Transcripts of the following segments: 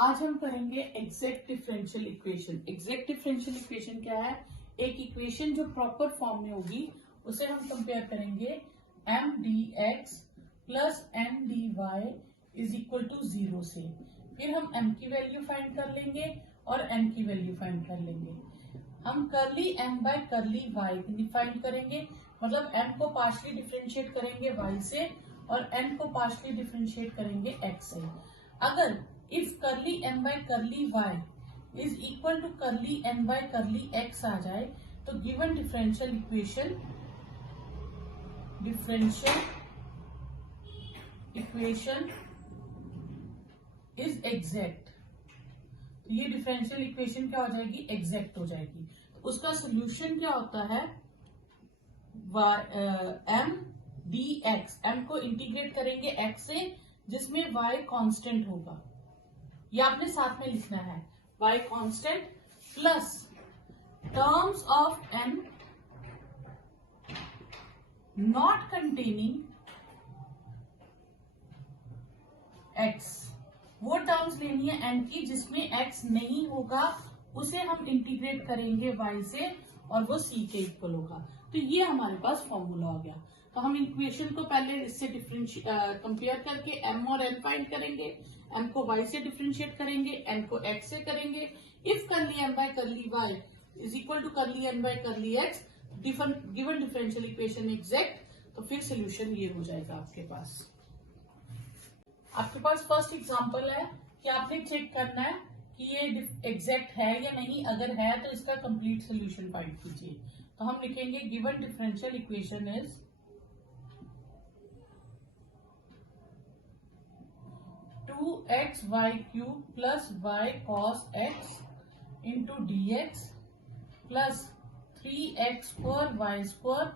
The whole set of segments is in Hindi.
आज हम करेंगे exact differential equation. Exact differential equation क्या है? एक इक्वेशन जो प्रॉपर फॉर्म में होगी उसे हम कंपेयर करेंगे M D x plus N D Y is equal to 0 से। फिर हम m की वैल्यू फाइंड कर लेंगे और n की वैल्यू फाइंड कर लेंगे। हम करली m by curly y find करेंगे, मतलब m को पार्शली डिफरेंशिएट करेंगे y से और n को पार्शली डिफरेंशिएट करेंगे x से। अगर if curly m by curly y is equal to curly n by curly x आ जाए तो given differential equation is exact. तो ये डिफरेंशियल इक्वेशन क्या हो जाएगी? एग्जैक्ट हो जाएगी। तो उसका सोल्यूशन क्या होता है? m dx, m को इंटीग्रेट करेंगे x से जिसमें y कांस्टेंट होगा, ये आपने साथ में लिखना है, y constant plus terms of n not containing x। वो टर्म्स लेनी है n की जिसमें x नहीं होगा, उसे हम इंटीग्रेट करेंगे y से और वो c के इक्वल होगा। तो ये हमारे पास फॉर्मूला हो गया। तो हम इक्वेशन को पहले इससे कंपेयर करके m और n फाइंड करेंगे, m को y से डिफरेंशिएट करेंगे, n को x से करेंगे। If curly m by curly y is equal to curly n by curly x, given differential equation exact, तो फिर सोल्यूशन ये हो जाएगा आपके पास। आपके पास फर्स्ट एग्जांपल है कि आपने चेक करना है कि ये एग्जैक्ट है या नहीं। अगर है तो इसका कंप्लीट सोल्यूशन फाइंड कीजिए। तो हम लिखेंगे given differential equation is 2xy cube plus y cos x into dx plus 3x square y square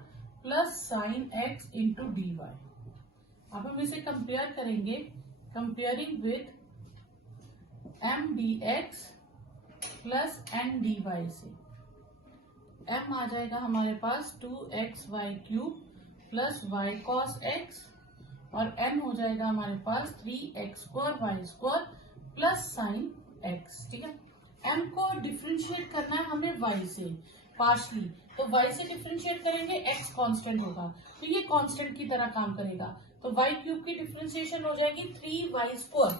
plus sign x into dy। अब हम इसे कंपेयर करेंगे, comparing with m dx plus n dy से। m आ जाएगा हमारे पास 2xy cube plus y cos x और n हो जाएगा हमारे पास 3x square y square plus sign x। ठीक है, m को डिफरेंशिएट करना है हमें y से पार्शली, तो y से डिफरेंशिएट करेंगे, x कांस्टेंट होगा तो ये कांस्टेंट की तरह काम करेगा। तो y क्यूब की डिफरेंशिएशन हो जाएगी 3y स्क्वायर,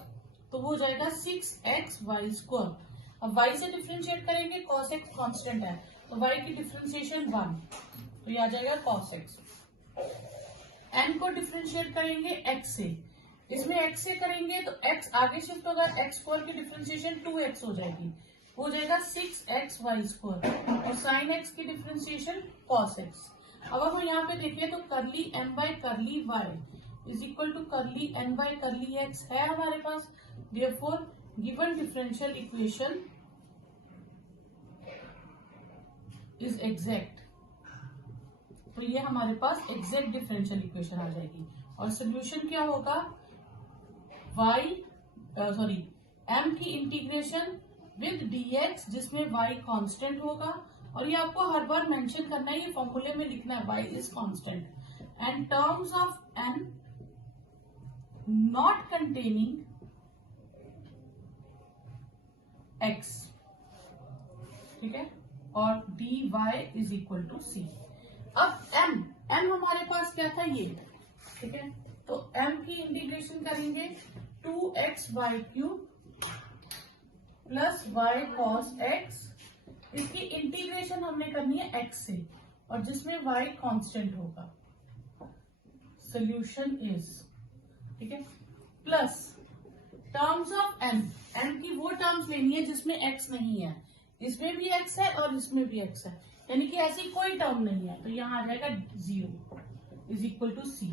तो वो हो जाएगा 6xy स्क्वायर। अब y से डिफरेंशिएट करेंगे, cos x कांस्टेंट है तो y की डिफरेंशिएशन 1, तो ये आ जाएगा cos x। n को डिफरेंशिएट करेंगे x से, इसमें x से करेंगे तो x आगे शिफ्ट होगा, x स्क्वायर की डिफरेंशिएशन 2x हो जाएगी, हो जाएगा 6xy स्क्वायर और साइन x की डिफरेंशिएशन cos x। अब हम यहाँ पे देखिए तो curly m by curly y is equal to curly n by curly x है हमारे पास। Therefore given differential equation is exact. तो ये हमारे पास एग्जैक्ट डिफरेंशियल इक्वेशन आ जाएगी और सोल्यूशन क्या होगा? m की इंटीग्रेशन विद dx जिसमें y कांस्टेंट होगा, और ये आपको हर बार मेंशन करना है, ये फॉर्मूले में लिखना है y is constant and terms of n not containing x। ठीक है, और dy is equal to c। अब m हमारे पास क्या था? ये। ठीक है, तो m की इंटीग्रेशन करेंगे 2xy cube plus y cos x, इसकी इंटीग्रेशन हमने करनी है x से और जिसमें y कांस्टेंट होगा। सोल्यूशन इज, ठीक है, प्लस टर्म्स ऑफ n की वो टर्म्स लेनी है जिसमें x नहीं है, इसमें भी x है और इसमें भी x है, यानी कि ऐसी कोई टर्म नहीं है, तो यहाँ आ जाएगा 0 इज इक्वल टू c।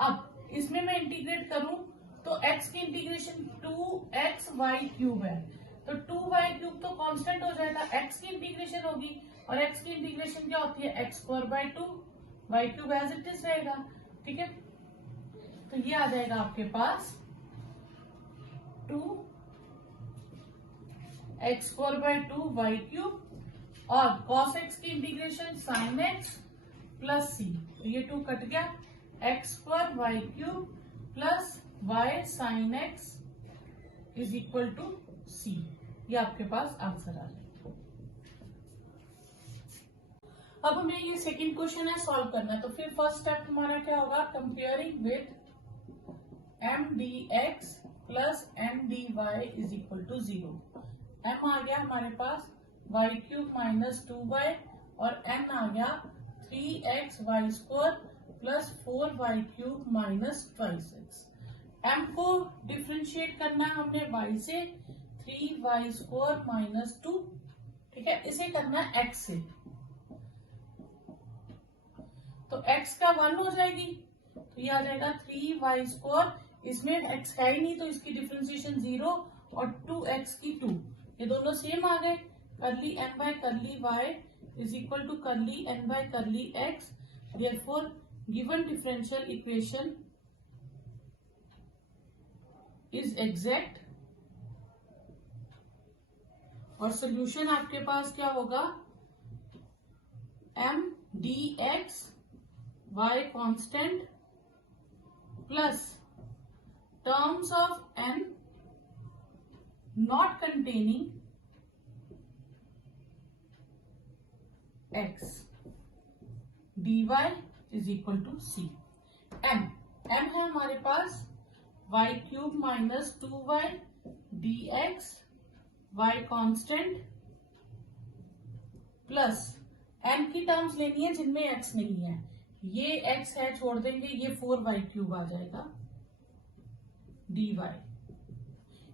अब इसमें मैं इंटीग्रेट करूं तो x की इंटीग्रेशन 2xy क्यूब है, तो 2y क्यूब तो कांस्टेंट हो जाएगा, x की इंटीग्रेशन होगी और x की इंटीग्रेशन क्या होती है? x square by 2, y cube as it is रहेगा। ठीक है, तो ये आ जाएगा आपके पास 2x square by 2 y cube और cos x की integration sin x plus c, तो ये 2 कट गया, x square y cube plus y sin x is equal to C. ये आपके पास आंसर आ जाएगा। अब हमें ये सेकंड क्वेश्चन है सॉल्व करना है। तो फिर फर्स्ट स्टेप हमारा क्या होगा, comparing with M D x plus M D Y is equal to 0। M आ गया हमारे पास वाई क्यूब माइनस 2y और n आ गया 3x Y square plus 4y cube minus 2x। m को डिफ्रेंशिएट करना है हमने y से, 3y स्क्वायर माइनस 2, ठीक है। इसे करना है x से, तो x का 1 हो जाएगी, तो ये आ जाएगा 3y स्क्वायर, इसमें x है ही नहीं तो इसकी डिफ्रेंशिएशन 0 और 2x की 2, ये दोनों सेम आ गए। Curly m by curly y is equal to curly n by curly x। Therefore given differential equation is exact और सोल्यूशन आपके पास क्या होगा, m dx y constant plus terms of n not containing x dy is equal to c। m है हमारे पास y cube minus 2y dx y constant plus n की टर्म्स लेनी है जिनमें x नहीं है, ये x है छोड़ देंगे, ये 4y क्यूब आ जाएगा dy,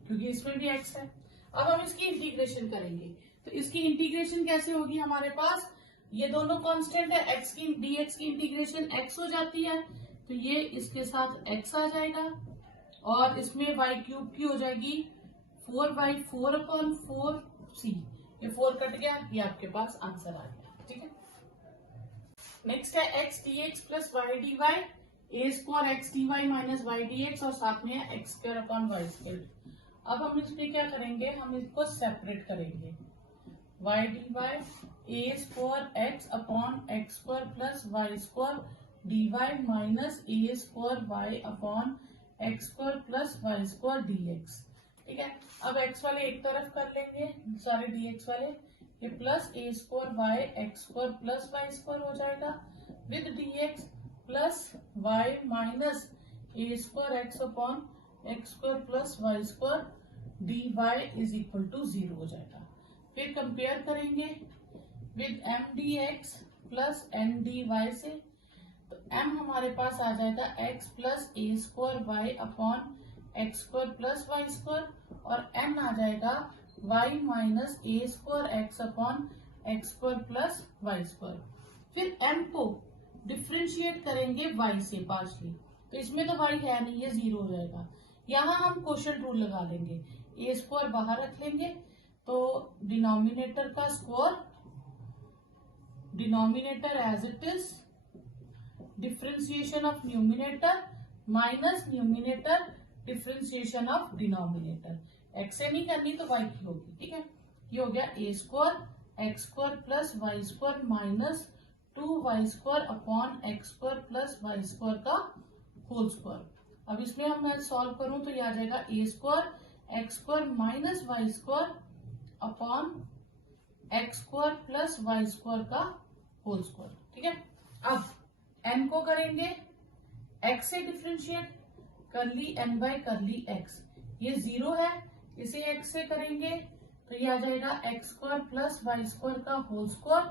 क्योंकि इसमें भी x है। अब हम इसकी इंटीग्रेशन करेंगे, तो इसकी इंटीग्रेशन कैसे होगी, हमारे पास ये दोनों कांस्टेंट है, x की dx की इंटीग्रेशन x हो जाती है, तो ये इसके साथ x आ जाएगा और इसमें y क्यूब की हो जाएगी 4/4/4c। ये 4 कट गया, ये आपके पास आंसर आ गया, ठीक है। नेक्स्ट है x dx plus y dy, a square x dy minus y dx और साथ में है x square upon y square. अब हम इसमें क्या करेंगे, हम इसको सेपरेट करेंगे, y dy a square x upon x square plus y square dy minus a square y upon x square plus y square dx, ठीक है। अब x वाले एक तरफ कर लेंगे, सारे dx वाले, ये plus a square y x square plus y square हो जाएगा with dx plus y minus a square x upon x square plus Y square dy is equal to 0 हो जाएगा। फिर कंपेयर करेंगे with M D x plus N D Y से, तो m हमारे पास आ जाएगा x plus A square Y upon X square plus Y square और n आ जाएगा y minus A square X upon X square plus Y square. फिर m को डिफ्रेंशिएट करेंगे y से पार्शली, तो इसमें तो y है नहीं, ये 0 हो जाएगा। यहाँ हम क्वोशिएंट रूल लगा लेंगे, ए स्क्वायर बाहर रख लेंगे, तो डिनोमिनेटर का square, denominator as it is, differentiation of numerator minus numerator differentiation of denominator. X से नहीं करनी तो वाई की होगी, ठीक है। ये हो गया A square X square plus Y square minus 2y square upon X square plus Y square का होल स्क्वायर। अब इसमें हम मैं सॉल्व करूं तो ये आ जाएगा A square X square minus Y square upon X square plus Y square का होल स्क्वायर, ठीक है। अब n को करेंगे x से डिफ्रेंशिएट, करली n बाय करली x, ये 0 है, इसे x से करेंगे तो ये आ जाएगा X square plus Y square का whole square,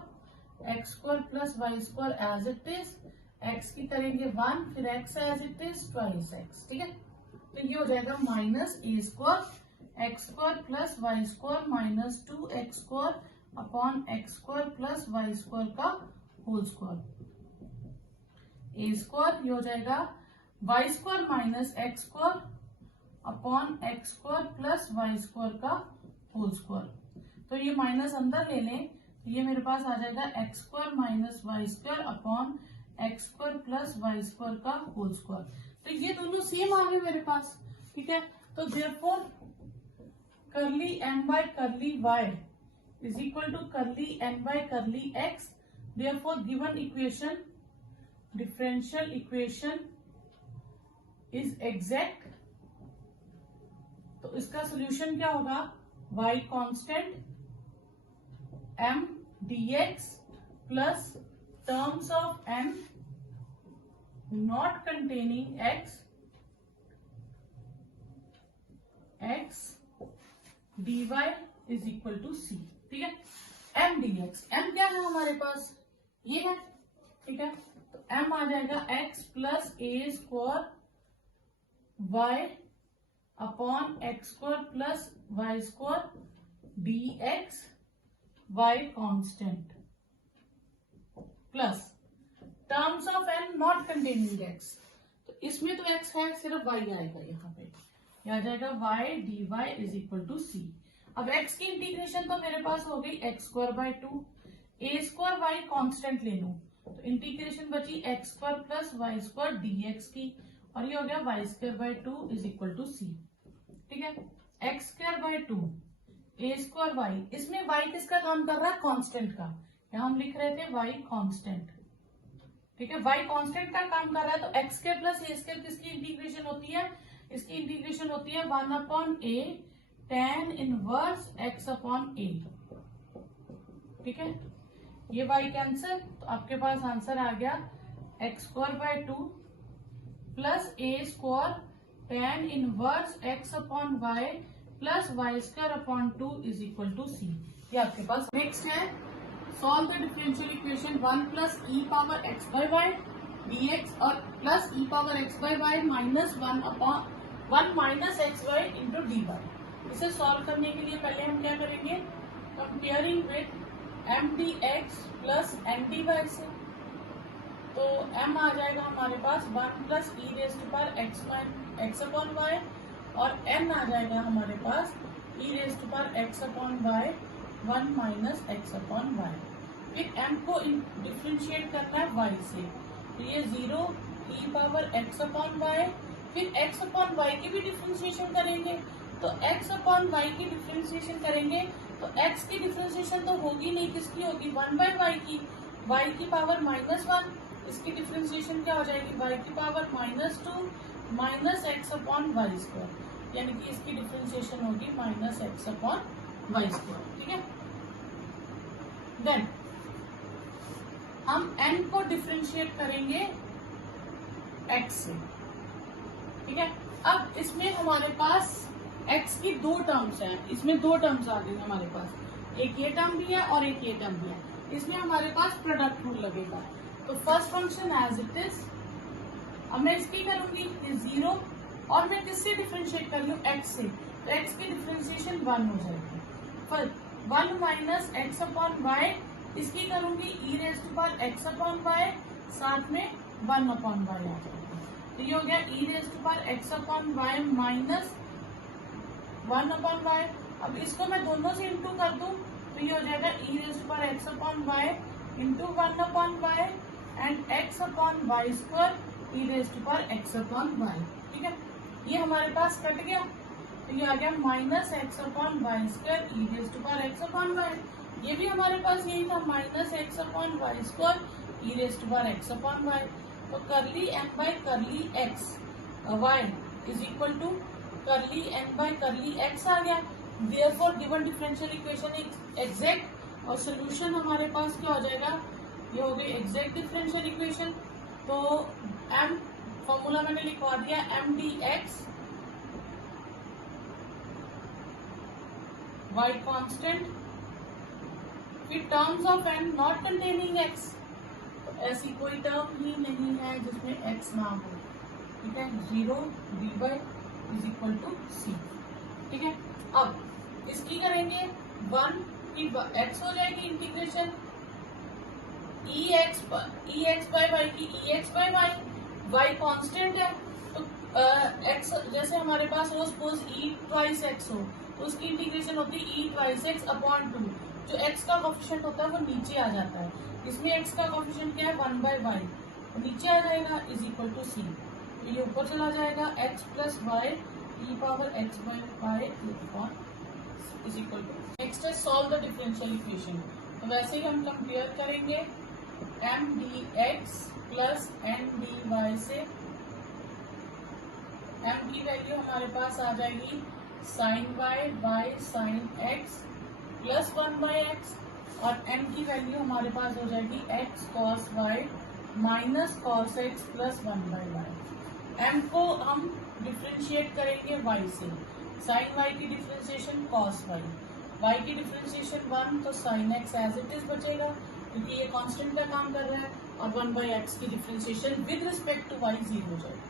X square plus Y square as it is, x की करेंगे 1, फिर x as it is twice x, ठीक है। तो ये हो जाएगा minus A square X square plus Y square minus 2x square upon X square plus Y square का होल स्क्वायर, ए स्क्वायर ये हो जाएगा Y square minus x square upon X square plus Y square का होल स्क्वायर। तो ये माइनस अंदर ले लें, तो ये मेरे पास आ जाएगा X square minus Y square upon X square plus Y square का होल स्क्वायर। तो ये दोनों सेम आ गए मेरे पास, ठीक है। तो therefore curly m by curly y is equal to curly n by curly x। Therefore given equation, differential equation is exact. तो इसका सोल्यूशन क्या होगा, y constant m dx plus terms of n not containing x dy is equal to c. ठीक है, m dx, m क्या है हमारे पास, ये है. ठीक है, तो m आ जाएगा x plus a square y upon X square plus Y square dx y constant plus terms of n not containing x. तो इसमें तो x है, सिर्फ y आएगा यहाँ पे, यह आ जाएगा y dy is equal to c. अब x की इंटीग्रेशन तो मेरे पास हो गई X square by 2, a square y constant ले लूं तो इंटीग्रेशन बची X square plus Y square dx की, और ये हो गया y square by 2 is equal to c. ठीक है, X square by 2 a square y, इसमें y किसका काम कर रहा है, कांस्टेंट का. यहां हम लिख रहे थे y कांस्टेंट. ठीक है, y कांस्टेंट का काम कर रहा है, तो x square plus A square किसकी इंटीग्रेशन होती है, इसकी इंटीग्रेशन होती है 1 upon a tan inverse x upon a. ठीक है, ये y कैंसिल, तो आपके पास आंसर आ गया X square by 2 plus a square tan inverse x अपॉन y plus Y square upon 2 is equal to c. ये आपके पास. नेक्स्ट है solve the differential equation 1 plus E power X by Y dx और plus E power X by Y minus 1 upon 1 minus X Y into D Y. इसे सॉल्व करने के लिए पहले हम क्या करेंगे, comparing with M D x plus N D Y से. तो m आ जाएगा हमारे पास 1 plus E raise to power X upon Y, और n आ जाएगा हमारे पास E raise to power X upon Y 1 minus X upon Y. फिर m को डिफ्रेंशिएट करना है y से, तो ये 0 E power X upon Y, फिर x अपॉन वाई की भी डिफ्रेंशिएशन करेंगे. तो x अपॉन वाई की डिफ्रेंशिएशन करेंगे तो x की डिफ्रेंशिएशन तो होगी नहीं, किसकी होगी, 1 बाय वाई की, y की पावर -1. इसकी डिफ्रेंशिएशन क्या हो जाएगी, y की power -2 minus X upon Y square, यानी कि इसकी डिफ्रेंशिएशन होगी minus X upon Y square. ठीक है, देन हम n को डिफ्रेंशिएट करेंगे x से. ठीक है, अब इसमें हमारे पास x की दो टर्म्स हैं, इसमें दो टर्म्स आ गई हमारे पास, एक ये टर्म भी है और एक ये टर्म भी है. इसमें हमारे पास प्रोडक्ट रूल लगेगा. तो first function as it is, अब मैं इसकी करूंगी ये 0, और मैं किससे डिफ्रेंशिएट कर लूं, x से, तो x की डिफ्रेंशिएशन 1 हो जाएगी. फिर 1 माइनस एक्स अपॉन वाई, इसकी करूंगी E raise to power X upon Y, साथ में 1 अपॉन वाई आ जाएगा. तो ये हो गया E raise to power X upon Y minus 1 upon Y. अब इसको मैं दोनों से इंटू कर दूं तो ये हो जाएगा E raise to power X upon Y into 1 upon Y and X upon Y square E raise to power X upon Y. ठीक है, ये हमारे पास कट गया, तो ये आ गया minus X upon Y square E raise to power X upon Y. ये भी हमारे पास यही था, minus X upon Y square E raise to power X upon Y. तो curly M by curly X Y is equal to curly N by curly X आ गया. Therefore given differential equation is exact, और सोल्यूशन हमारे पास क्या हो जाएगा, ये हो गई एग्जैक्ट डिफरेंशियल इक्वेशन. तो m फॉर्मूला मैंने लिखवा दिया, M D X Y constant, फिर terms of n not containing x, तो ऐसी कोई टर्म ही नहीं है जिसमें x ना हो. ठीक है, 0 dy is equal to c. ठीक है, अब इसकी करेंगे 1 की x हो जाएगी integration E X by Y की E X by Y, Y constant है तो x जैसे हमारे पास हो सपोज ई ट्वाइस एक्स हो तो उसकी इंटीग्रेशन होती है ई ट्वाइस एक्स अपॉन 2. जो x का कोफिशिएंट होता है वो नीचे आ जाता है, इसमें x का कोफिशिएंट क्या है 1 बाय वाई, तो नीचे आ जाएगा इज इक्वल टू c. तो ये ऊपर चला जाएगा x plus Y E power X by Y is equal to. Next है सॉल्व द डिफरेंशियल इक्वेशन. तो वैसे ही हम कंपेयर करेंगे M D x plus N D Y से. एम की वैल्यू हमारे पास आ जाएगी साइन y साइन x प्लस 1/x और m की वैल्यू हमारे पास हो जाएगी x cos y माइनस cos x प्लस 1/y। m को हम डिफ्रेंशिएट करेंगे y से, साइन y की डिफ्रेंशिएशन cos y की डिफ्रेंशिएशन 1, तो sine x as it is बचेगा क्योंकि ये कांस्टेंट का काम कर रहा है, और 1/x की differentiation with respect to y 0 हो जाएगी।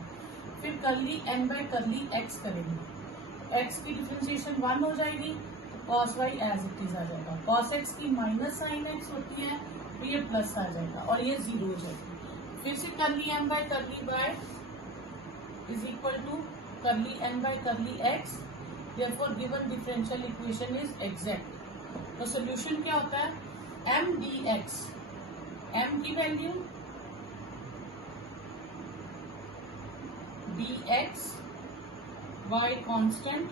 फिर curly n by curly x करेंगे, x की डिफ्रेंशिएशन 1 हो जाएगी, cos y as it is आ जाएगा, cos x की माइनस साइन x होती है तो ये प्लस आ जाएगा और ये 0 हो जाएगी। फिर से curly m by curly y is equal to curly n by curly x, therefore given differential equation is exact. तो सोल्यूशन क्या होता है, m dx, m की value dx y constant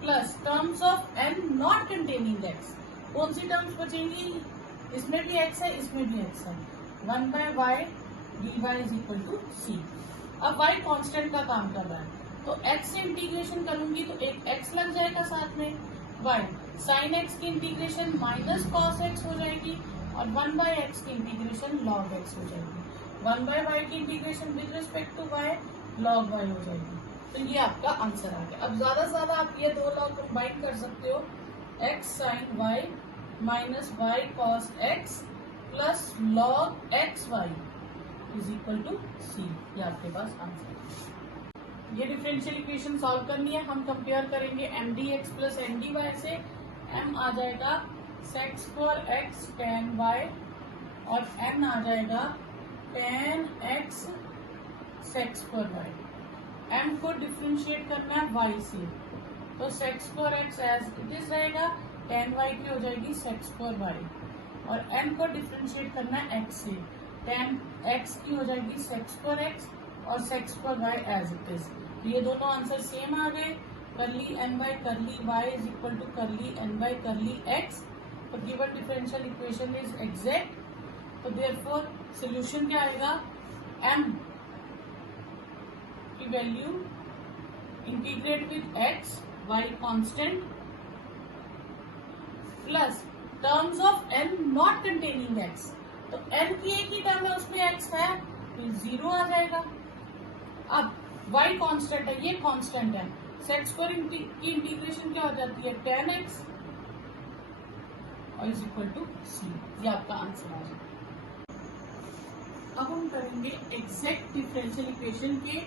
plus terms of n not containing x। कौन सी टर्म्स बचेंगी, इसमें भी x है इसमें भी x है, 1/y dy is equal to c। अब y कांस्टेंट का काम कर रहा है तो x से इंटीग्रेशन करूंगी तो एक x लग जाएगा साथ में, y साइन x की इंटीग्रेशन माइनस cos x हो जाएगी और 1/x की इंटीग्रेशन log x हो जाएगी, 1/y की integration with respect to y log y हो जाएगी। तो ये आपका आंसर आ गया। अब ज्यादा से ज्यादा आप ये दो लॉग कंबाइन कर सकते हो, x sine y minus y cos x plus log x y is equal to c। ये आपके पास आंसर है। ये डिफरेंशियल इक्वेशन सॉल्व करनी है, हम कंपेयर करेंगे m dx plus n dy से। m आ जाएगा sec square x tan y और n आ जाएगा tan x sec square y। m को डिफरेंशिएट करना है y से, तो sec square x as it is रहेगा, tan y की हो जाएगी sec स्क्वायर y और n को डिफरेंशिएट करना है x से, tan x की हो जाएगी sec स्क्वायर x और sec square y as it is. ये दोनों आंसर सेम आ गए, curly n by curly y is equal to curly n by curly x। तो given differential equation is exact, तो देयरफॉर सॉल्यूशन क्या आएगा, m की वैल्यू integrate with x y constant plus terms of n not containing x। तो n की एक ही टर्म है उसमें x है तो 0 आ जाएगा। अब y कांस्टेंट है, ये कांस्टेंट है, सेक स्क्वायर की इंटीग्रेशन क्या हो जाती है tan x और इज इक्वल टू c। ये आपका आंसर आ जाएगा। अब हम करेंगे एग्जैक्ट डिफरेंशियल इक्वेशन के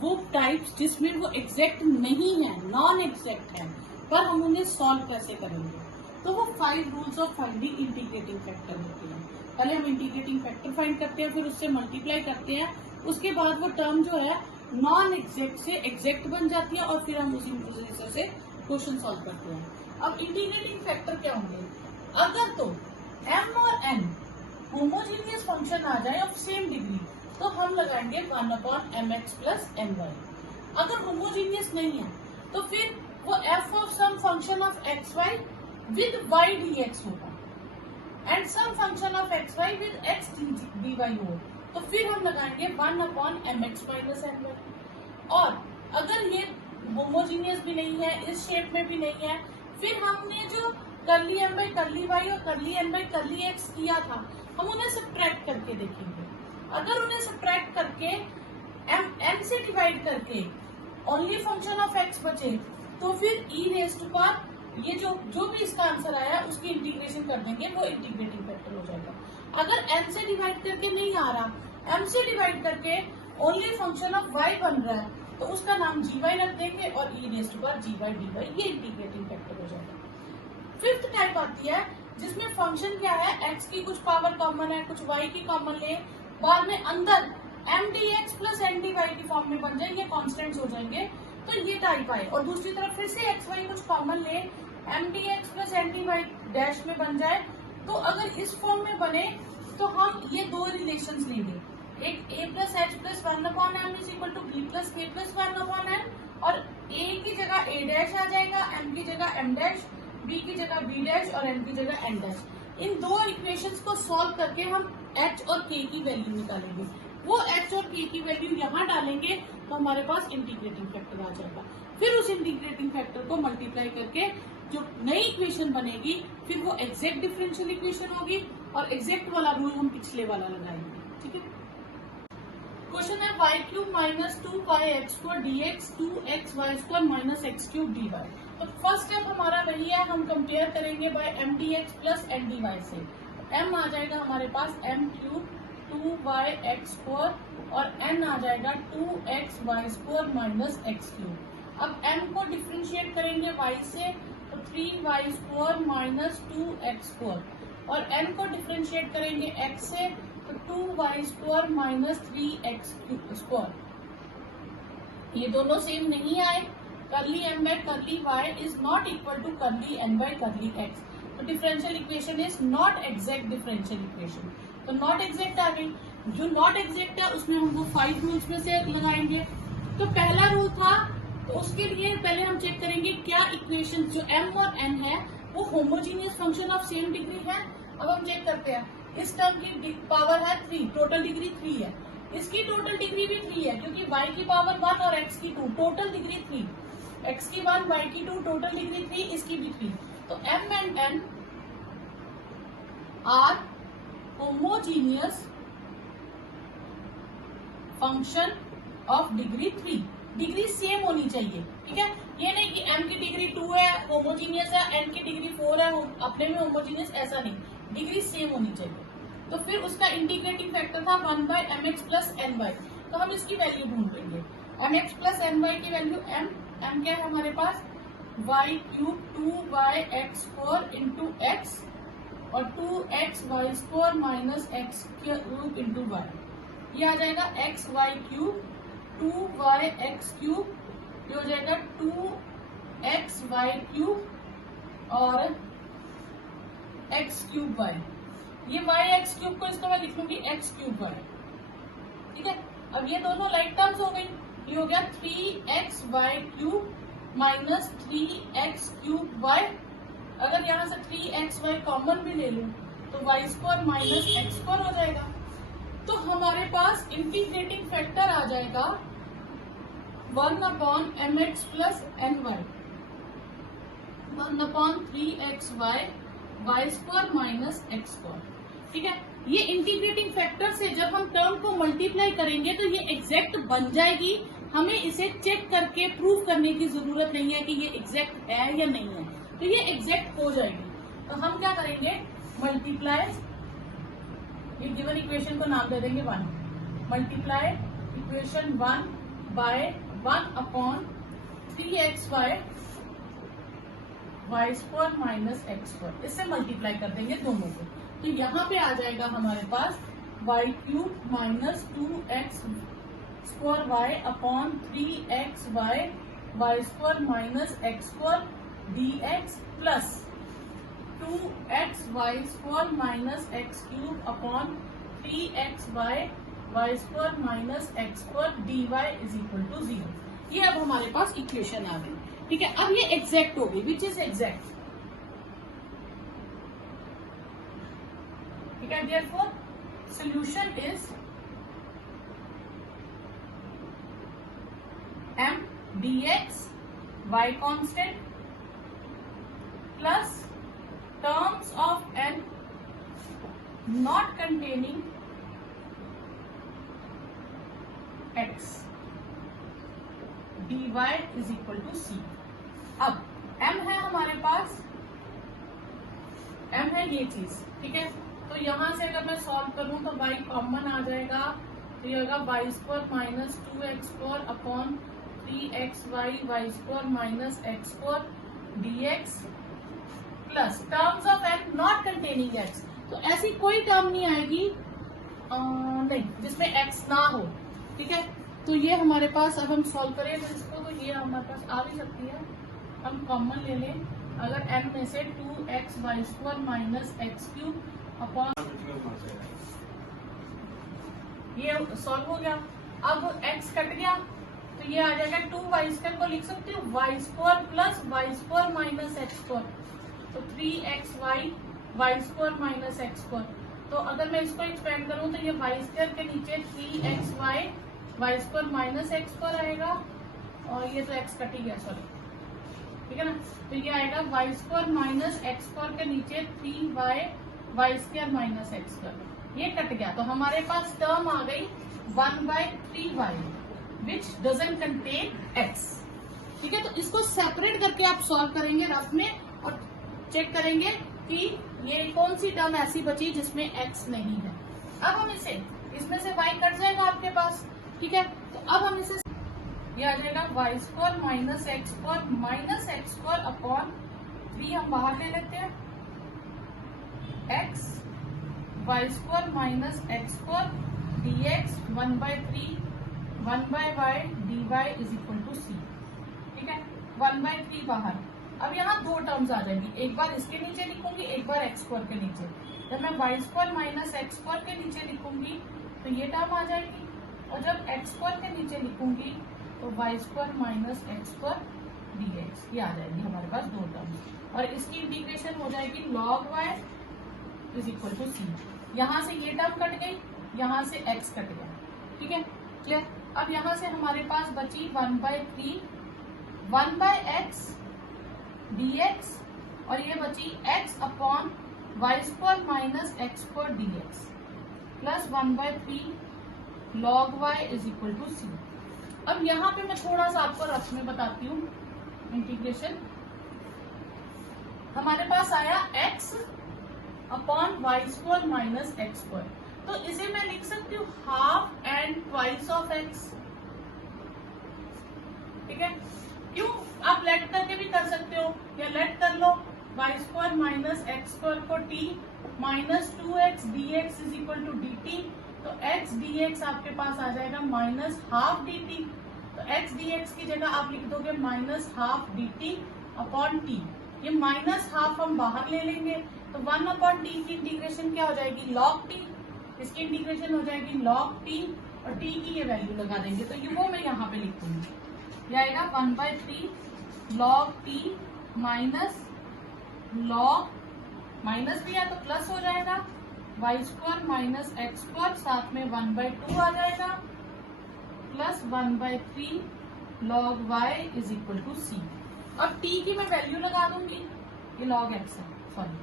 वो टाइप्स जिसमें वो एग्जैक्ट नहीं है, नॉन एग्जैक्ट है, पर हम उन्हें सॉल्व कैसे करेंगे। तो वो 5 rules of finding integrating factor होते हैं। पहले हम इंटीग्रेटिंग फैक्टर फाइंड करते हैं, फिर उससे मल्टीप्लाई करते हैं, उसके बाद वो टर्म जो है नॉन एग्जैक्ट से एग्जैक्ट बन जाती है और फिर हम उसी प्रोसीजर से क्वेश्चन सॉल्व करते हैं। अब इंटीग्रेटिंग फैक्टर क्या होंगे, अगर तो m और n होमोजीनियस फंक्शन आ जाए ऑफ सेम डिग्री तो हम लगाएंगे 1/mx प्लस my। अगर होमोजीनियस नहीं है तो फिर वो f of some function of xy with y dx होगा and some function of xy with x dy हो, तो फिर हम लगाएंगे 1/mx माइनस my। और अगर ये होमोजीनियस भी नहीं है, इस शेप में भी नहीं है, फिर हमने जो curly m by curly y और curly n by curly x किया था, हम उन्हें सब्ट्रैक्ट करके देखेंगे। अगर उन्हें सब्ट्रैक्ट करके n से डिवाइड करके ओनली फंक्शन ऑफ x बचे तो फिर e रेज़ टू पावर ये जो भी इसका आंसर आया उसकी इंटीग्रेशन कर देंगे, वो इंटीग्रेटिंग फैक्टर हो जाएगा। अगर n से डिवाइड करके नहीं आ रहा, m से डिवाइड करके ओनली फंक्शन ऑफ y बन रहा है तो उसका नाम gy रख देंगे और e raise to power gy dy, ये इंटीग्रेटिंग फैक्टर हो जाएगा। फिफ्थ टाइप आती है जिसमें फंक्शन क्या है, x की कुछ पावर कॉमन है, कुछ y की कॉमन ले, बाद में अंदर m dx plus n dy की फॉर्म में बन जाए, ये कॉन्स्टेंट्स हो जाएंगे, तो ये टाइप आए। और दूसरी तरफ फिर से x y कुछ कॉमन ले, m dx plus n dy dash में बन जाए, तो अगर इस फॉर्म में बने तो हम ये दो रिलेशंस लेंगे, एक a plus h plus 1/m is equal to b plus k plus 1/m, और a की जगह a डैश आ जाएगा, m की जगह m डैश, b की जगह b डैश और n की जगह n डैश। इन दो इक्वेशंस को सॉल्व करके हम h और k की वैल्यू निकालेंगे। वो h और k की वैल्यू यहाँ डालेंगे तो हमारे पास इंटीग्रेटिंग फैक्टर आ जाएगा। फिर उस इंटीग्रेटिंग फैक्टर को मल्टीप्लाई करके जो नई इक्वेशन बनेगी फिर वो एग्जैक्ट डिफरेंशियल इक्वेशन होगी और एग्जैक्ट वाला रूल हम पिछले वाला लगाएंगे। ठीक है, क्वेश्चन है y cube minus 2y(x2) dx 2xy² minus x³ dy। तो फर्स्ट स्टेप हमारा वही है, हम कंपेयर करेंगे by m D x plus N D Y से। m आ जाएगा हमारे पास m³ 2y(x2) और n आ जाएगा 2xy² माइनस x³। अब m को डिफ्रेंशिएट करेंगे y से तो 3y² माइनस 2x² और n को डिफ्रेंशिएट करेंगे x से तो 2y² माइनस 3x²। ये दोनों सेम नहीं आए, curly m by curly y is not equal to curly n by curly x। तो differential equation is not exact differential equation. तो नॉट एग्जैक्ट आ गई, जो नॉट एग्जैक्ट है उसमें हम वो 5 रूल्स में से लगाएंगे। तो पहला रूल था, तो उसके लिए पहले हम चेक करेंगे क्या इक्वेशन जो m और n है वो homogeneous function of same degree है। अब हम चेक करते हैं, इस टर्म की पावर है 3, टोटल डिग्री 3 है, इसकी टोटल डिग्री भी 3 है क्योंकि y की पावर 1 और x की 2, टोटल डिग्री 3, x की 1 y की 2, टोटल डिग्री 3, इसकी भी 3। तो m and n are homogeneous function of degree 3। Degree same होनी चाहिए, ठीक है, ये नहीं कि m की डिग्री 2 है होमोजीनियस है, n की डिग्री 4 है अपने में होमोजीनियस, ऐसा नहीं, डिग्री सेम होनी चाहिए। तो फिर उसका इंटीग्रेटिंग फैक्टर था 1/mx प्लस ny। तो हम इसकी वैल्यू ढूंढ लेंगे, mx प्लस ny की वैल्यू m क्या है हमारे पास y³ 2y(x4) इंटू x और 2xy² minus x³ into y। ये आ जाएगा xy³ 2y(x³), ये हो जाएगा 2xy³ और x³y। ये y(x³) को इसको मैं लिख लूंगी x³y। ठीक है, अब ये दोनों लाइक टर्म्स हो गई, ये हो गया 3xy³ माइनस 3x³y। अगर यहाँ से 3xy कॉमन भी ले लूं तो y² माइनस x² हो जाएगा। तो हमारे पास इंटीग्रेटिंग फैक्टर आ जाएगा 1/mx plus ny 1/3xy y² minus x²। ठीक है, ये इंटीग्रेटिंग फैक्टर से जब हम टर्म को मल्टीप्लाई करेंगे तो ये एग्जैक्ट बन जाएगी। हमें इसे चेक करके प्रूव करने की जरूरत नहीं है कि ये एग्जैक्ट है या नहीं है, तो ये एग्जैक्ट हो जाएगी। तो हम क्या करेंगे, मल्टीप्लाई, ये गिवन इक्वेशन को नाम दे देंगे 1, multiply equation 1 bye 1/3xy y² minus x², इससे मल्टीप्लाई कर देंगे दोनों को। तो यहाँ पे आ जाएगा हमारे पास y³ minus 2x² upon 3xy y² minus x² dx plus 2xy² minus x³ upon 3xy y² minus x² dy is equal to 0। ये अब हमारे पास इक्वेशन आ गई। ठीक है, अब ये एग्जैक्ट हो गई, विच इज एग्जैक्ट। ठीक है, therefore solution is m dx y constant plus terms of n not containing x dy is equal to c। अब m है हमारे पास, m है ये चीज, ठीक है, तो यहां से अगर मैं सॉल्व करूं तो y कॉमन आ जाएगा, तो ये होगा y² minus 2x² upon 3xy y² minus x² dx plus terms of n not containing x। तो ऐसी कोई टर्म नहीं आएगी नहीं जिसमें x ना हो। ठीक है, तो ये हमारे पास, अब हम सॉल्व करें तो इसको, तो ये हमारे पास आ भी सकती है, हम कॉमन ले लें, अगर n में से 2xy² माइनस x³ अपॉन, ये सॉल्व हो गया। अब x कट गया तो ये आ जाएगा 2y² को लिख सकती हूँ y² plus y² minus x², तो 3xy y² माइनस x²। तो अगर मैं इसको एक्सपेंड करूं तो ये y² के नीचे 3xy y square minus x square आएगा, और ये तो एक्स कट ही गया, सॉरी, ठीक है ना। तो ये आएगा y square minus x square के नीचे 3y y square minus x square, ये कट गया। तो हमारे पास टर्म आ गई 1/3y which doesn't contain x, ठीक है। तो इसको सेपरेट करके आप सॉल्व करेंगे रफ में, और चेक करेंगे कि ये कौन सी टर्म ऐसी बची जिसमें x नहीं है। अब हम इसमें से y कट जाएगा आपके पास, ठीक है। तो अब हम इसे, ये आ जाएगा Y square minus x square upon 3, हम बाहर ले लेते हैं, x y square minus x square dx 1/3 1/y dy is equal to c, ठीक है। 1/3 बाहर। अब यहाँ दो टर्म्स आ जाएंगी, एक बार इसके नीचे लिखूंगी, एक बार एक्स स्क्वायर के नीचे। जब मैं y square minus x square के नीचे लिखूंगी तो ये टर्म आ जाएगी, और जब एक्स स्क्वायर के नीचे लिखूंगी तो y square minus x square dx, ये आ जाएगी हमारे पास दो टर्म्स। और इसकी इंटीग्रेशन हो जाएगी log y is equal to c। यहाँ से ये टर्म कट गई, यहाँ से x कट गया, ठीक है, क्लियर। अब यहाँ से हमारे पास बची 1/3 1/x dx, और ये बची x upon Y square minus x square dx plus 1/3 log y is equal to c। अब यहाँ पे मैं थोड़ा सा आपको रफ में बताती हूँ इंटीग्रेशन। हमारे पास आया x upon Y square minus x square, तो इसे मैं लिख सकती हूँ half and twice of x, ठीक है। क्यों? आप लेट करके भी कर सकते हो, या लेट कर लो Y square minus x square को t minus 2x dx is equal to dt, तो x dx आपके पास आ जाएगा माइनस हाफ dt। तो x dx की जगह आप लिख दोगे minus half dt upon t, ये माइनस हाफ हम बाहर ले लेंगे, तो 1/t की इंटीग्रेशन क्या हो जाएगी log t, इसकी इंटीग्रेशन हो जाएगी log t, और t की ये वैल्यू लगा देंगे, तो ये वो मैं यहाँ पे लिख दूंगी, ये आएगा 1/3 log t minus log minus भी है तो प्लस हो जाएगा Y square minus x square, साथ में 1/2 आ जाएगा plus 1/3 log y is equal to c। अब t की मैं वैल्यू लगा दूंगी, ये log x है, सॉरी,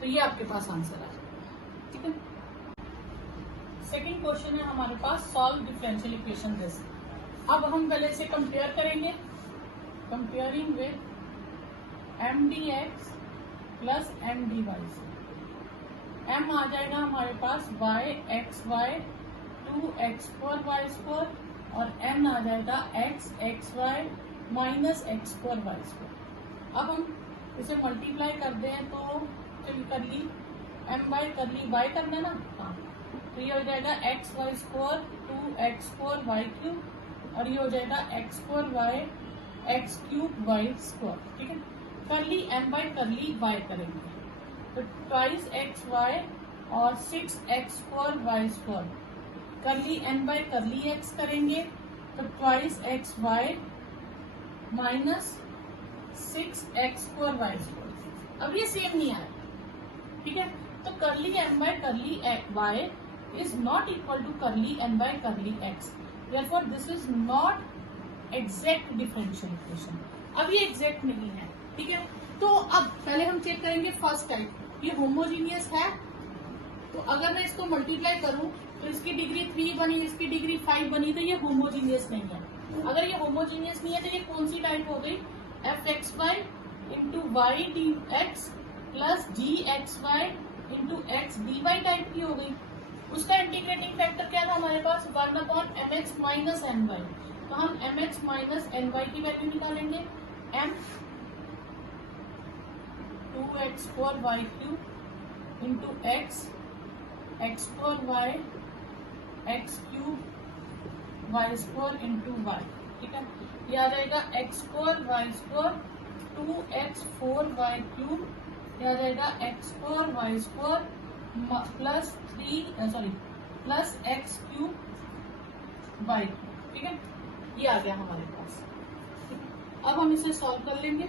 तो ये आपके पास आंसर आ जाएगा, ठीक है। सेकंड क्वेश्चन है हमारे पास, सॉल्व डिफरेंशियल इक्वेशन दिस। अब हम पहले से कंपेयर करेंगे, comparing with mdx plus mdy से। m आ जाएगा हमारे पास yxy 2x² y² और n आ जाएगा xxy माइनस x²y²। अब हम इसे मल्टीप्लाई कर दें तो चलिए कर ली m by curly y करना ना, हाँ, तो ये हो जाएगा xy² 2x² y³ और ये हो जाएगा x² x³ y², ठीक है। कर ली m by curly y करेंगे तो ट्वाइस xy और 6x² y²। कर ली n by curly x करेंगे तो twice xy minus 6x² y²। अब ये सेम नहीं आया, ठीक है, तो कर ली m by curly y is not equal to curly n by curly x, therefore this is not exact differential equation. अब ये एग्जैक्ट नहीं है, ठीक है। तो अब पहले हम चेक करेंगे फर्स्ट टाइप, ये होमोजीनियस है, तो अगर मैं इसको मल्टीप्लाई करूं तो इसकी डिग्री 3 बनी, इसकी डिग्री 5 बनी, तो ये होमोजीनियस नहीं है। अगर ये होमोजीनियस नहीं है तो ये कौन सी टाइप हो गई, fxy into y d x plus gxy into x dy type की हो गई। उसका इंटीग्रेटिंग फैक्टर क्या था हमारे पास, 1/mx माइनस ny, तो हम mx माइनस ny की वैल्यू निकालेंगे, m 2x² y³ into x x² y x³ y² into y, ठीक है। ये आ जाएगा x² y² 2x4 y³ ये आ जाएगा x² y² plus 3 sorry plus x³ y³, ठीक है। ये आ गया हमारे पास। अब हम इसे सॉल्व कर लेंगे।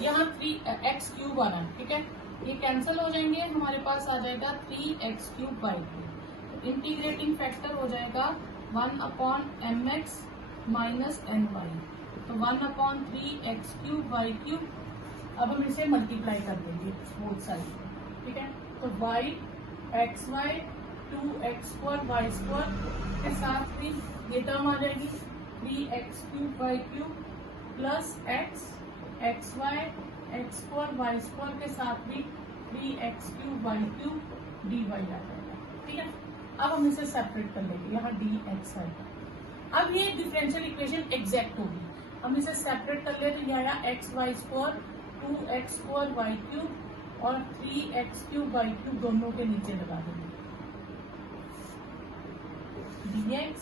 यहाँ 3x³ आ रहा है, ठीक है, ये कैंसिल हो जाएंगे, हमारे पास आ जाएगा 3x³ y³। इंटीग्रेटिंग फैक्टर हो जाएगा 1/mx माइनस एन वाई, तो 1/3x³ y³। अब हम इसे मल्टीप्लाई कर देंगे बोथ साइड, ठीक है। तो y xy 2x² y² के साथ भी ये टर्म आ जाएगी 3x³ y³ plus x xy x² y² के साथ भी 3x³ y³ dy आ जाएगा, ठीक है। अब हम इसे सेपरेट कर लेंगे, यहाँ dx आएगा। अब ये डिफरेंशियल इक्वेशन एग्जैक्ट होगी, हम इसे सेपरेट कर ले तो ये आया xy² 2x² y³ और 3x³ y³ दोनों के नीचे लगा देंगे, dx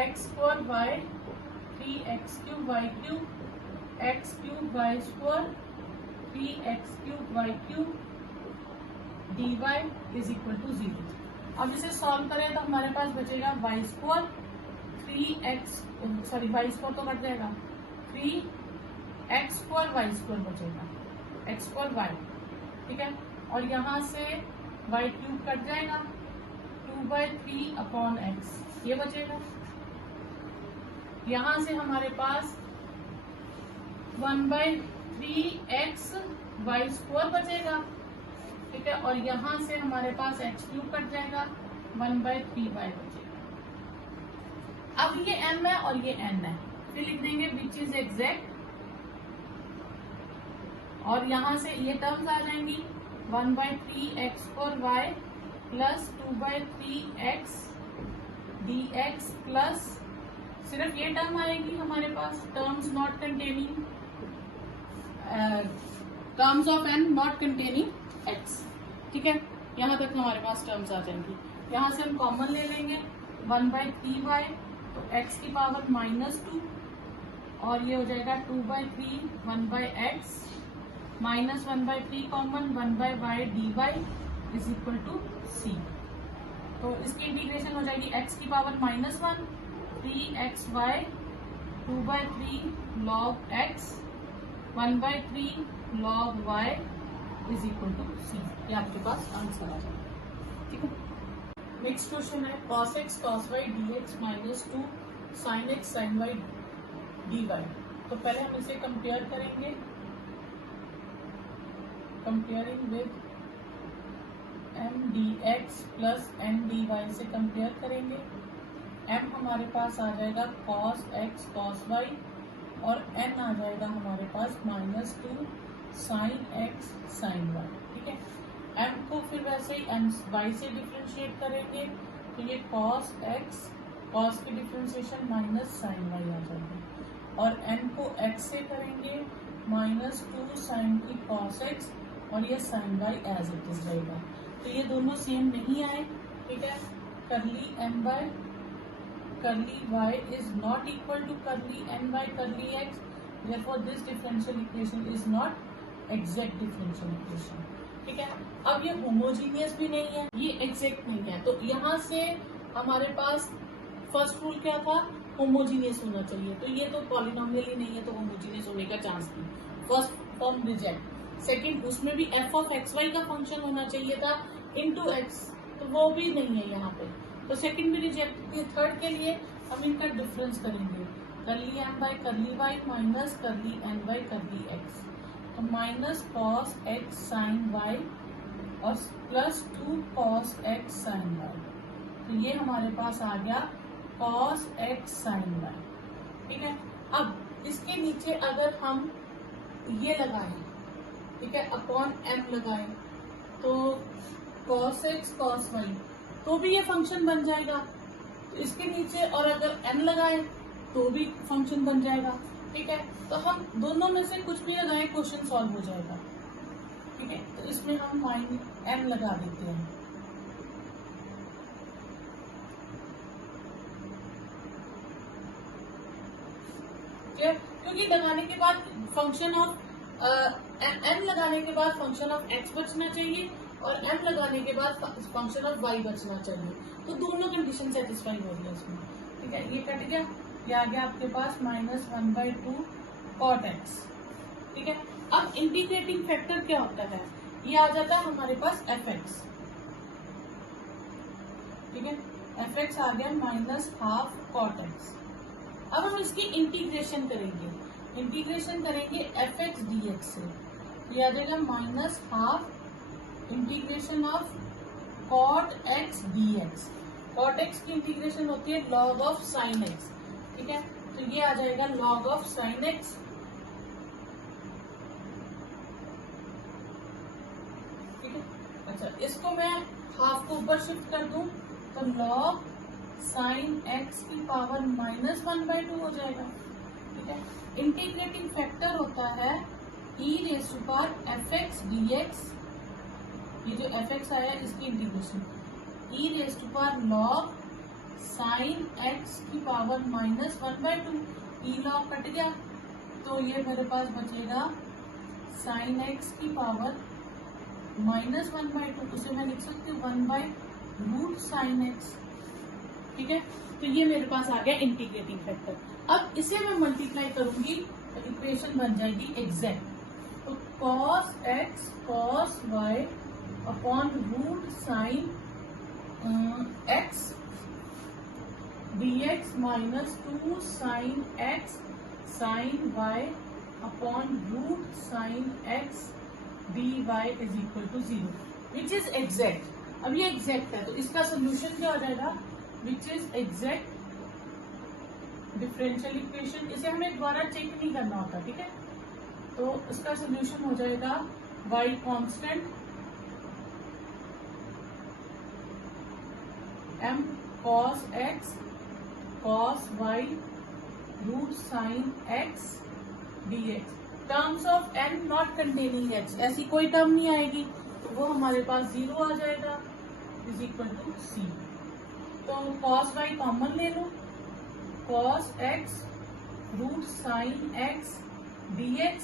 x² y 3x³ y³ x³ y² 3x³ y³ dy is equal to 0। अब इसे सॉल्व करें तो हमारे पास बचेगा y² 3x y² तो कट जाएगा 3x² y² बचेगा x² y, ठीक है। और यहाँ से y³ कट जाएगा 2/3/x ये बचेगा। यहाँ से हमारे पास 1/3x y² बचेगा, ठीक है। और यहाँ से हमारे पास x³ कट जाएगा 1/3y बचेगा। अब ये m है और ये n है, फिर लिख देंगे विच इज एग्जैक्ट, और यहाँ से ये टर्म्स आ जाएंगी 1/3x² plus 2/3x dx plus सिर्फ ये टर्म आएगी हमारे पास terms not containing terms of n not containing x, ठीक है। यहाँ तक हमारे पास टर्म्स आ जाएंगी। यहाँ से हम कॉमन ले लेंगे 1/3y, तो x की पावर -2 और ये हो जाएगा 2/3 1/x minus 1/3 common 1/y dy is equal to c। तो इसकी इंटीग्रेशन हो जाएगी x की power -1 3xy 2/3 log x 1/3 log y is equal to c। ये आपके पास आंसर आ जाएगा, ठीक है। नेक्स्ट क्वेश्चन है cos x cos y dx -2 sin x sin y dy। तो पहले हम इसे कंपेयर करेंगे, comparing with m dx plus m dy से कंपेयर करेंगे। m हमारे पास आ जाएगा cos x cos y और n आ जाएगा हमारे पास -2 sin x sin y, ठीक है। m को फिर वैसे ही m y से डिफ्रेंशिएट करेंगे तो ये cos x cos की डिफ्रेंशिएशन माइनस sin y आ जाएगी, और n को x से करेंगे -2 sin की cos x और ये sin y as it is रहेगा। तो ये दोनों सेम नहीं आए, ठीक है। करली my curly y is not equal to curly ny curly x, therefore this differential equation is not exact differential equation, ठीक है। अब ये होमोजीनियस भी नहीं है, ये एग्जैक्ट नहीं है, तो यहाँ से हमारे पास फर्स्ट रूल क्या था, होमोजीनियस होना चाहिए। तो ये तो पॉलिनोमियल ही नहीं है, तो होमोजीनियस होने का चांस नहीं। First form reject. सेकंड, उसमें भी f ऑफ xy का फंक्शन होना चाहिए था इनटू x, तो वो भी नहीं है यहाँ पे, तो सेकंड भी रिजेक्ट। थर्ड के लिए हम इनका डिफरेंस करेंगे, करली m बाई करली y माइनस करली n बाई करली x, तो minus cos x sin y और plus 2 cos x sin y, तो ये हमारे पास आ गया cos x sin y, ठीक है। अब इसके नीचे अगर हम ये लगाएं, ठीक है, अपॉन m लगाएं, तो cos x cos y तो भी ये फंक्शन बन जाएगा। तो इसके नीचे और अगर n लगाएं तो भी फंक्शन बन जाएगा, ठीक है। तो हम दोनों में से कुछ भी लगाएं क्वेश्चन सॉल्व हो जाएगा, ठीक है। तो इसमें हम -m लगा देते हैं, क्योंकि लगाने के बाद फंक्शन ऑफ m लगाने के बाद फंक्शन ऑफ x बचना चाहिए और m लगाने के बाद फंक्शन ऑफ y बचना चाहिए, तो दोनों कंडीशन सेटिस्फाई हो गई इसमें, ठीक है। ये कट गया, ये आ गया आपके पास -1/2 cot x, ठीक है। अब इंटीग्रेटिंग फैक्टर क्या होता है, ये आ जाता है हमारे पास fx, ठीक है। एफ एक्स आ गया माइनस हाफ कॉट एक्स। अब हम इसकी इंटीग्रेशन करेंगे, इंटीग्रेशन करेंगे एफ एक्स डी एक्स से, ये आ जाएगा minus half integration of cot x d x. Cot x की इंटीग्रेशन होती है लॉग ऑफ साइन एक्स, ठीक है, तो ये आ जाएगा लॉग ऑफ साइन एक्स। ठीक है, अच्छा इसको मैं हाफ को ऊपर शिफ्ट कर दूं तो लॉग साइन एक्स की पावर माइनस 1/2 हो जाएगा। ठीक है, इंटीग्रेटिंग फैक्टर होता है e raise to power f x d x, ये जो एफ एक्स आया इसकी integration e raise to power log sine x की power minus 1/2, e log cut गया तो ये मेरे पास बचेगा साइन एक्स की पावर माइनस 1/2, उसे मैं लिख सकती हूँ 1/रूट साइन एक्स। ठीक है, तो ये मेरे पास आ गया इंटीग्रेटिंग फैक्टर। अब इसे मैं मल्टीप्लाई करूंगी तो इक्वेशन बन जाएगी एग्जैक्ट, तो cos x cos y upon root sine x d x minus 2 sine x sine y upon root sine x d Y is equal to 0 which is exact. अब ये एग्जैक्ट है तो इसका सोल्यूशन क्या हो जाएगा, विच इज एग्जैक्ट डिफरेंशियल इक्वेशन। इसे हमें दोबारा चेक नहीं करना होता, ठीक है, तो इसका सोल्यूशन हो जाएगा y constant m cos x cos y root sine x dx। Terms of n not containing x, ऐसी कोई टर्म नहीं आएगी, वो हमारे पास 0 आ जाएगा इज इक्वल टू c। तो cos y कॉमन ले लो, cos x root sine x dx,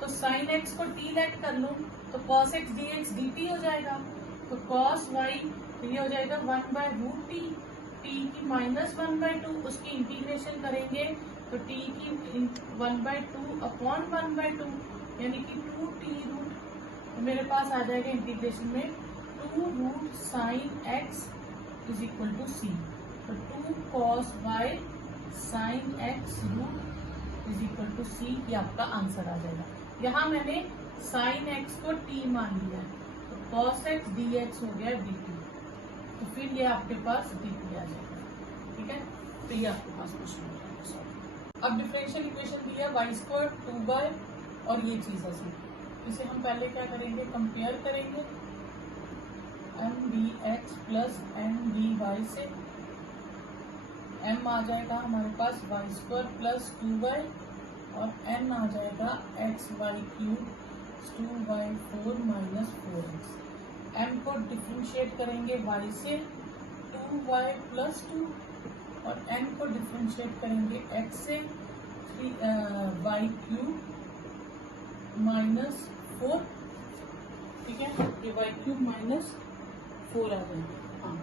तो साइन x को t लेट कर लो तो cos x dx dt हो जाएगा, तो cos y ये हो जाएगा 1/√t, t की माइनस 1/2, उसकी इंटीग्रेशन करेंगे तो t की 1/2 अपॉन 1/2 यानी कि 2t रूट, तो मेरे पास आ जाएगा इंटीग्रेशन में 2 root sine x is equal to c, तो 2 cos y sine x root is equal to c, ये आपका आंसर आ जाएगा। यहाँ मैंने साइन x को t मान लिया है तो cos x dx हो गया dt, तो फिर ये आपके पास dt आ जाएगा। ठीक है, तो ये आपके पास क्वेश्चन हो जाएगा। अब डिफरेंशियल इक्वेशन दी है y² 2y और ये चीज ऐसी, इसे हम पहले क्या करेंगे, कंपेयर करेंगे m dx plus m dy से, m आ जाएगा हमारे पास y² प्लस 2y और n आ जाएगा xy³ 2y4 minus 4x। m को डिफ्रेंशिएट करेंगे y से 2y प्लस 2 और n को डिफ्रेंशिएट करेंगे x से y³ माइनस 4। ठीक है, ये y³ माइनस 4 आ जाएगा। हाँ,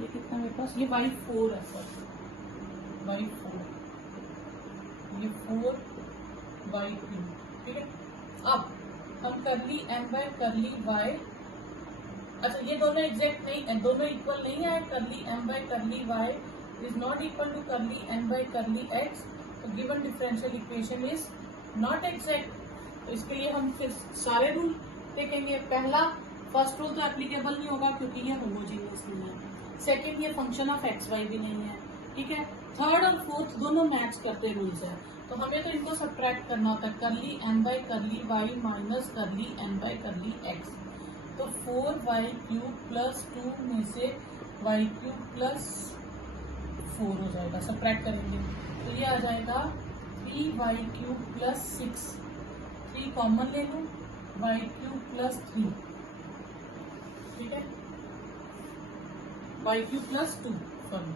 ये कितना मेरे पास, ये y4 है सर, y4, ये 4y³। ठीक है, अब हम करली m बाय करली y, अच्छा ये दोनों एग्जैक्ट नहीं, दोनों इक्वल नहीं है, curly m by curly y is not equal to curly m by curly x, तो given differential equation is not exact. तो इसके लिए हम फिर सारे रूल देखेंगे। पहला, फर्स्ट रूल तो एप्लीकेबल नहीं होगा क्योंकि ये होमोजीनियस नहीं है। सेकंड, ये फंक्शन ऑफ एक्स वाई भी नहीं है। ठीक है, थर्ड और फोर्थ दोनों मैच करते रूल्स है, तो हमें तो इनको सब्ट्रैक्ट करना होता है, curly m by curly y minus करली m बाय करली x, तो 4y³ प्लस 2 में से y³ प्लस 4 हो जाएगा, सब्ट्रैक्ट करेंगे तो ये आ जाएगा 3y³ प्लस 6, 3 कॉमन ले लूं, y³ प्लस 3, ठीक है, y³ प्लस 2 सॉरी,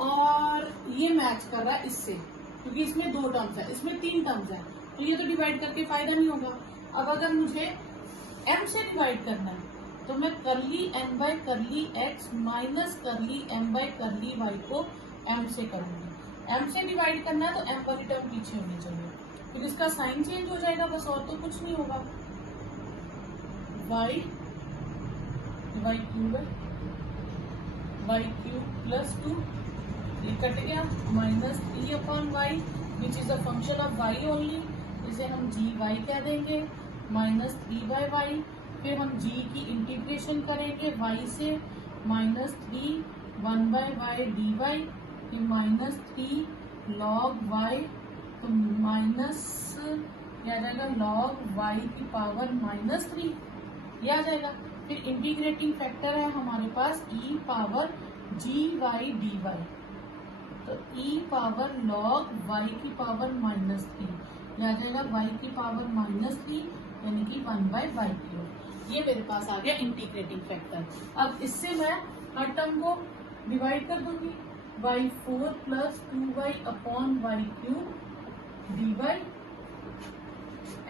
और ये मैच कर रहा है इससे क्योंकि इसमें 2 टर्म्स है, इसमें 3 टर्म्स है, तो ये तो डिवाइड करके फायदा नहीं होगा। अब अगर मुझे m से डिवाइड करना है तो मैं करली m by curly x minus करली m बाय करली y को m से करूंगी। m से डिवाइड करना है तो m वाली टर्म पीछे होनी चाहिए, फिर इसका साइन चेंज हो जाएगा बस, और तो कुछ नहीं होगा। y y³ Y cube plus 2, ये कट गया, minus 3 upon y which is a function of y only, इसे हम जी वाई कह देंगे, माइनस 3 बाय वाई। फिर हम जी की इंटीग्रेशन करेंगे वाई से, minus 3 1 by y d y, फिर माइनस 3 लॉग वाई, तो माइनस क्या आ जाएगा लॉग वाई की पावर माइनस 3, ये आ जाएगा। फिर इंटीग्रेटिंग फैक्टर है हमारे पास e power g y d y, तो ई पावर लॉग वाई की पावर माइनस 3, ये आ जाएगा वाई की पावर माइनस 3 यानी कि 1 बाय वाई क्यूब। ये मेरे पास आ गया इंटीग्रेटिंग फैक्टर। अब इससे मैं हर टर्म को डिवाइड कर दूंगी, y 4 plus 2y upon y cube d y,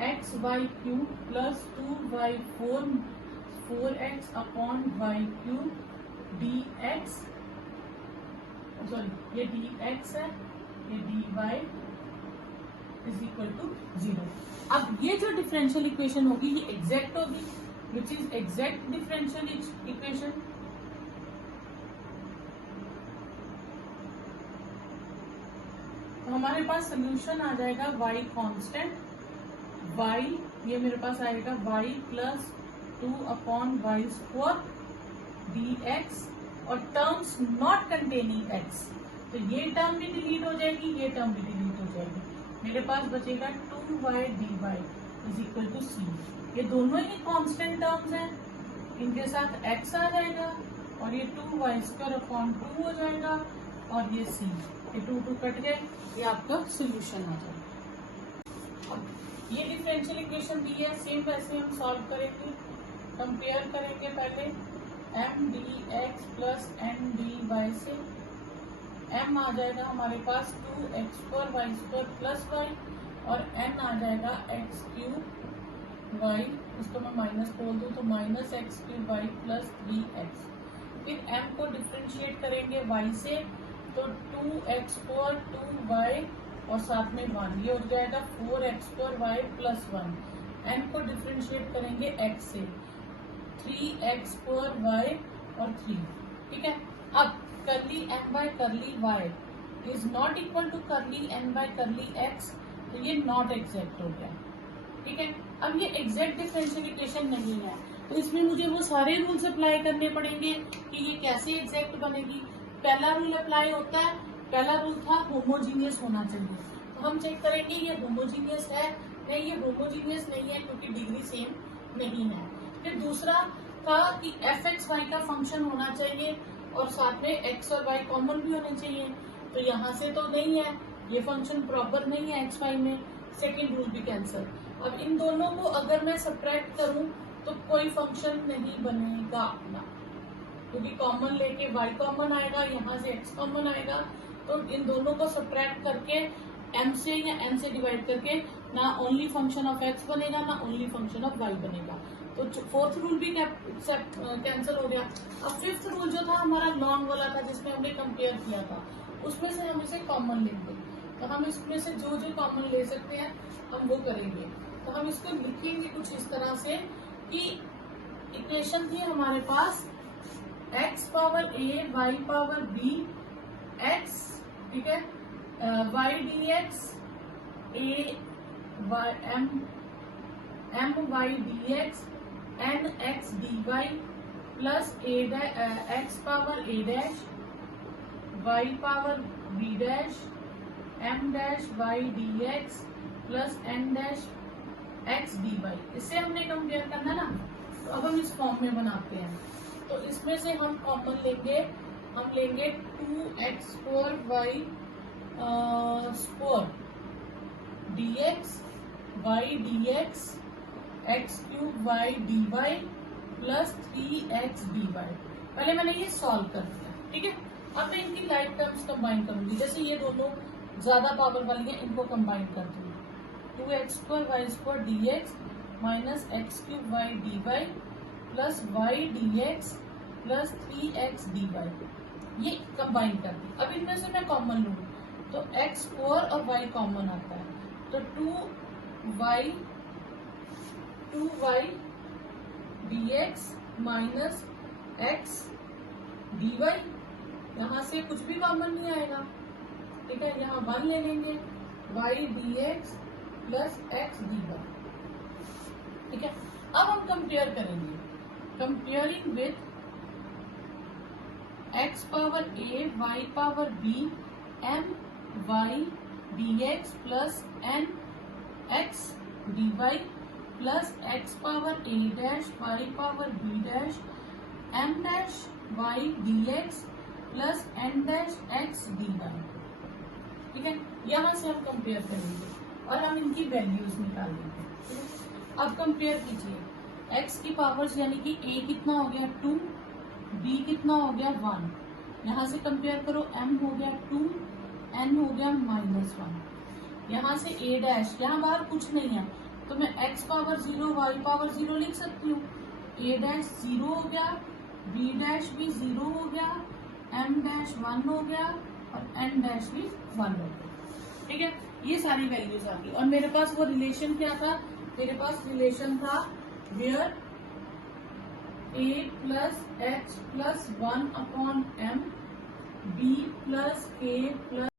x y cube plus 2y 4x upon y cube d x, sorry ये डी एक्स है, ये d Y is equal to 0। अब ये जो डिफरेंशियल इक्वेशन होगी ये एग्जैक्ट होगी, विच इज एग्जैक्ट डिफरेंशियल इक्वेशन। तो हमारे पास सोल्यूशन आ जाएगा y कांस्टेंट, y ये मेरे पास आएगा y plus 2 upon Y square d x, और टर्म्स नॉट कंटेनिंग x, तो ये टर्म भी डिलीट हो जाएगी, ये टर्म भी डिलीट हो जाएगी, मेरे पास बचेगा 2y dy is equal to c। ये दोनों ही कांस्टेंट टर्म्स हैं, इनके साथ x आ जाएगा और ये 2y स्क्वायर अपॉन 2 हो जाएगा, और ये c, ये 2 कट गए, ये आपका सोल्यूशन आ जाएगा। अब ये डिफरेंशियल इक्वेशन दी है, सेम वैसे हम सॉल्व करेंगे, कंपेयर करेंगे पहले m D x plus N D Y से, m आ जाएगा हमारे पास 2x square y square plus y, और n आ जाएगा x क्यूब वाई, इसको मैं माइनस बोल दूं तो minus x cube y plus 3x। फिर m को डिफ्रेंशिएट करेंगे y से, तो 2x स्क्वायर 2y और साथ में 1, ये हो जाएगा 4x square y plus 1। n को डिफ्रेंशिएट करेंगे x से, 3x स्क्वायर वाई और 3, ठीक है। अब curly m by curly y is not equal to curly n by curly x, तो ये नॉट एग्जैक्ट हो गया, ठीक है। अब ये एग्जैक्ट डिफरेंशियल इक्वेशन नहीं है, तो इसमें मुझे वो सारे रूल्स अप्लाई करने पड़ेंगे कि ये कैसे एग्जैक्ट बनेगी। पहला रूल अप्लाई होता है, पहला रूल था होमोजीनियस होना चाहिए, तो हम चेक करेंगे ये होमोजीनियस है, नहीं ये होमोजीनियस नहीं है क्योंकि डिग्री सेम नहीं है। फिर दूसरा था कि एफ एक्स वाई का फंक्शन होना चाहिए और साथ में एक्स और वाई कॉमन भी होने चाहिए, तो यहाँ से तो नहीं है, ये फंक्शन प्रॉपर नहीं है एक्स वाई में, सेकेंड रूल भी कैंसिल। अब इन दोनों को अगर मैं सब्ट्रैक्ट करूं तो कोई फंक्शन नहीं बनेगा अपना, क्योंकि कॉमन लेके y कॉमन आएगा, यहाँ से x कॉमन आएगा, तो इन दोनों को सब्ट्रैक्ट करके m से या n से डिवाइड करके ना ओनली फंक्शन ऑफ x बनेगा ना ओनली फंक्शन ऑफ y बनेगा, तो फोर्थ रूल भी कैंसिल हो गया। अब फिफ्थ रूल जो था हमारा लॉन्ग वाला था जिसमें हमने कंपेयर किया था, उसमें से हम इसे कॉमन लेंगे, तो हम इसमें से जो जो कॉमन ले सकते हैं हम वो करेंगे। तो हम इसको लिखेंगे कुछ इस तरह से कि इक्वेशन थी हमारे पास x power a y power b x, ठीक है, y dx a y m y dx n x dy plus x power a dash y power b dash m dash y dx plus n dash x dy। इससे हमने कंपेयर करना ना, तो अब हम इस फॉर्म में बनाते हैं, तो इसमें से हम कॉमन लेंगे, हम लेंगे 2x square y square dx y dx x cube y dy plus 3x dy। पहले मैंने ये सॉल्व कर दिया, ठीक है। अब मैं इनकी लाइक टर्म्स कंबाइन करूंगी, जैसे ये दोनों ज्यादा पावर वाली है, इनको कंबाइन कर दूंगी, 2x square y square dx minus x cube y dy plus y dx plus 3x dy, ये कंबाइन कर दी। अब इनमें से मैं कॉमन लूँ तो x स्क्वायर और y कॉमन आता है, तो 2y dx minus x dy यहाँ से कुछ भी कॉमन नहीं आएगा, ठीक है। यहाँ 1 ले लेंगे, y dx plus x dy, ठीक है। अब हम कंपेयर करेंगे, comparing with x power a y power b m y dx plus n x dy plus x power a dash y power b dash m dash y dx plus n dash x dy, ठीक है। यहाँ से हम कंपेयर करेंगे और हम इनकी वैल्यूज निकालेंगे। अब कंपेयर कीजिए, x की पावर्स यानी कि a कितना हो गया 2, b कितना हो गया 1, यहाँ से कंपेयर करो, m हो गया 2, n हो गया -1, यहाँ से a डैश, यहाँ बाहर कुछ नहीं है तो मैं x पावर 0 y पावर 0 लिख सकती हूँ। a डैश 0 हो गया, b डैश भी 0 हो गया, m डैश 1 हो गया और n डैश भी 1 हो गया, ठीक है। ये सारी वैल्यूज आ गई और मेरे पास वो रिलेशन क्या था, मेरे पास रिलेशन था where a plus x plus 1 upon m b plus k plus